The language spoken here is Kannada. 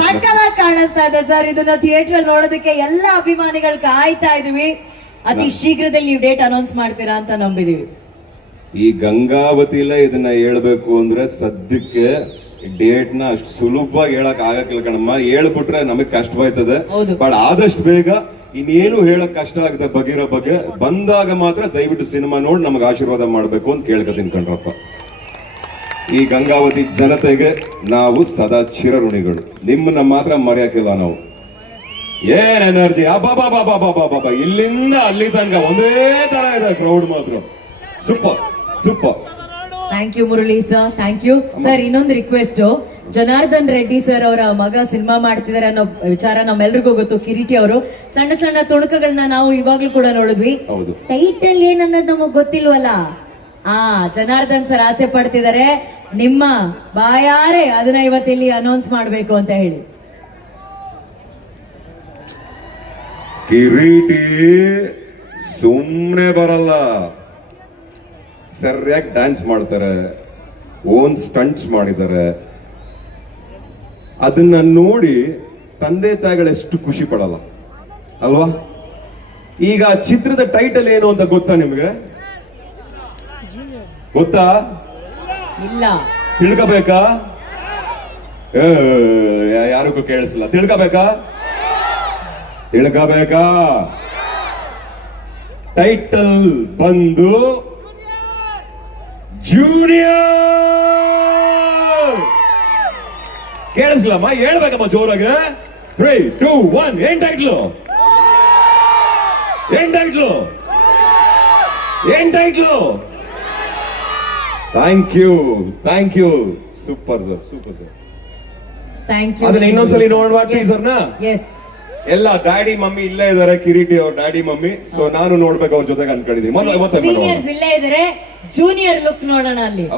ಸಕ್ಕತ್ತಾಗಿ ಕಾಣಿಸ್ತಾ ಇದೆ ಸರ್. ಇದನ್ನ ಥಿಯೇಟರ್ ನೋಡೋದಕ್ಕೆ ಎಲ್ಲ ಅಭಿಮಾನಿಗಳು ಕಾಯ್ತಾ ಇದೀವಿ ಅತಿ ಶೀಘ್ರದಲ್ಲಿ ನೀವು ಡೇಟ್ ಅನೌನ್ಸ್ ಮಾಡ್ತೀರಾ ಅಂತ ನಂಬಿದೀವಿ. ಈ ಗಂಗಾವತಿಲ ಇದನ್ನ ಹೇಳ್ಬೇಕು ಅಂದ್ರೆ ಸದ್ಯಕ್ಕೆ ಡೇಟ್ನ ಅಷ್ಟು ಸುಲಭವಾಗಿ ಹೇಳಕ್ ಆಗಕ್ಕಿಲ್ಲ ಕಣಮ್ಮ. ಹೇಳ್ಬಿಟ್ರೆ ನಮಗ್ ಕಷ್ಟವಾಯ್ತದೆ. ಬಟ್ ಆದಷ್ಟು ಬೇಗ ಇನ್ನೇನು ಹೇಳಕ್ ಕಷ್ಟ ಆಗದೆ ಬಗೆರೋ ಬಗ್ಗೆ ಬಂದಾಗ ಮಾತ್ರ ದಯವಿಟ್ಟು ಸಿನಿಮಾ ನೋಡಿ ನಮಗ್ ಆಶೀರ್ವಾದ ಮಾಡ್ಬೇಕು ಅಂತ ಕೇಳ್ಕೊತೀನಿ ಕಣ್ರಪ್ಪ. ಈ ಗಂಗಾವತಿ ಜನತೆಗೆ ನಾವು ಸದಾ ಚಿರಋಣಿಗಳು. ನಿಮ್ಮನ್ನ ಮಾತ್ರ ಮರೆಯಕ್ಕಿಲ್ಲ ನಾವು. ಏನ್ ಎನರ್ಜಿ? ಬಾ ಇಲ್ಲಿಂದ ಅಲ್ಲಿ ತನಕ ಒಂದೇ ತರ ಇದೆ ಕ್ರೌಡ್ ಮಾತ್ರ. Super super thank you Murali sir thank you sir ಇನ್ನೊಂದು ರಿಕ್ವೆಸ್ಟ್ ಜನಾರ್ದನ್ ರೆಡ್ಡಿ ಸರ್ ಅವರ ಮಗ ಸಿನಿಮಾ ಮಾಡ್ತಿದ್ದಾರೆ ಅನ್ನೋ ವಿಚಾರ ನಮ್ಮೆಲ್ರಿಗೂ ಗೊತ್ತು. ಕಿರೀಟಿ ಅವರು. ಸಣ್ಣ ಸಣ್ಣ ತುಣುಕಗಳನ್ನ ನಾವು ಇವಾಗ್ಲೂ ಕೂಡ ನೋಡಿದ್ವಿ. ಹೌದು. ಟೈಟಲ್ ಏನನ್ನೋದು ನಮಗ್ ಗೊತ್ತಿಲ್ವಲ್ಲ? ಆ, ಜನಾರ್ದನ್ ಸರ್ ಆಸೆ ಪಡ್ತಿದ್ದಾರೆ ನಿಮ್ಮ ಬಾಯಾರೆ ಅದನ್ನ ಇವತ್ತಿಲ್ಲಿ ಅನೌನ್ಸ್ ಮಾಡಬೇಕು ಅಂತ ಹೇಳಿ. ಕಿರೀಟಿ ಸುಮ್ಮನೆ ಬರಲ್ಲ. ಸರಿಯಾಗಿ ಡ್ಯಾನ್ಸ್ ಮಾಡ್ತಾರೆ. ಓನ್ ಸ್ಟಂಟ್ಸ್ ಮಾಡಿದ್ದಾರೆ. ಅದನ್ನ ನೋಡಿ ತಂದೆ ತಾಯಿಗಳೆಷ್ಟು ಖುಷಿ ಪಡಲ್ಲ. ಅಲ್ವಾ? ಈಗ ಚಿತ್ರದ ಟೈಟಲ್ ಏನು ಅಂತ ಗೊತ್ತಾ ನಿಮ್ಗೆ? ಗೊತ್ತಾ? ಇಲ್ಲ. ತಿಳ್ಕಬೇಕಾ? ಯಾರಿಗೂ ಕೇಳಿಸಲ್ಲ. ತಿಳ್ಕಬೇಕಾ? ತಿಳ್ಕಬೇಕಾ? ಟೈಟಲ್ ಬಂದು ಜೂನಿಯರ್ ಕೇಳಿಸ್ಲಮ್ಮ? ಹೇಳ್ಬೇಕಮ್ಮ ಜೋರಾಗ. ತ್ರೀ ಟೂ ಒನ್ ಏನ್ ಟೈಟ್ಲು ಏನ್ ಟೈಟ್ಲು ಏನ್ title thank you thank you super sir super sir thank you ಅದನ್ನ ಇನ್ನೊಂದ್ಸಲಿ ನೋಡುವ teaser ನ? ಎಸ್ ಎಲ್ಲ ಡ್ಯಾಡಿ ಮಮ್ಮಿ ಇಲ್ಲೇ ಇದಾರೆ ಕಿರೀಟಿ ಅವ್ರ ಡ್ಯಾಡಿ ಮಮ್ಮಿ. ಸೊ ನಾನು ನೋಡ್ಬೇಕು ಅವ್ರ ಜೊತೆಗೆ ಅನ್ಕೊಂಡಿದ್ದೀನಿ. ಮತ್ತೆ ಮತ್ತೆ ಮಾಡೋಣ ಸೀನಿಯರ್ಸ್ ಇಲ್ಲೇ ಇದ್ರೆ ಜೂನಿಯರ್ ಲುಕ್ ನೋಡೋಣ ಅಲ್ಲಿ.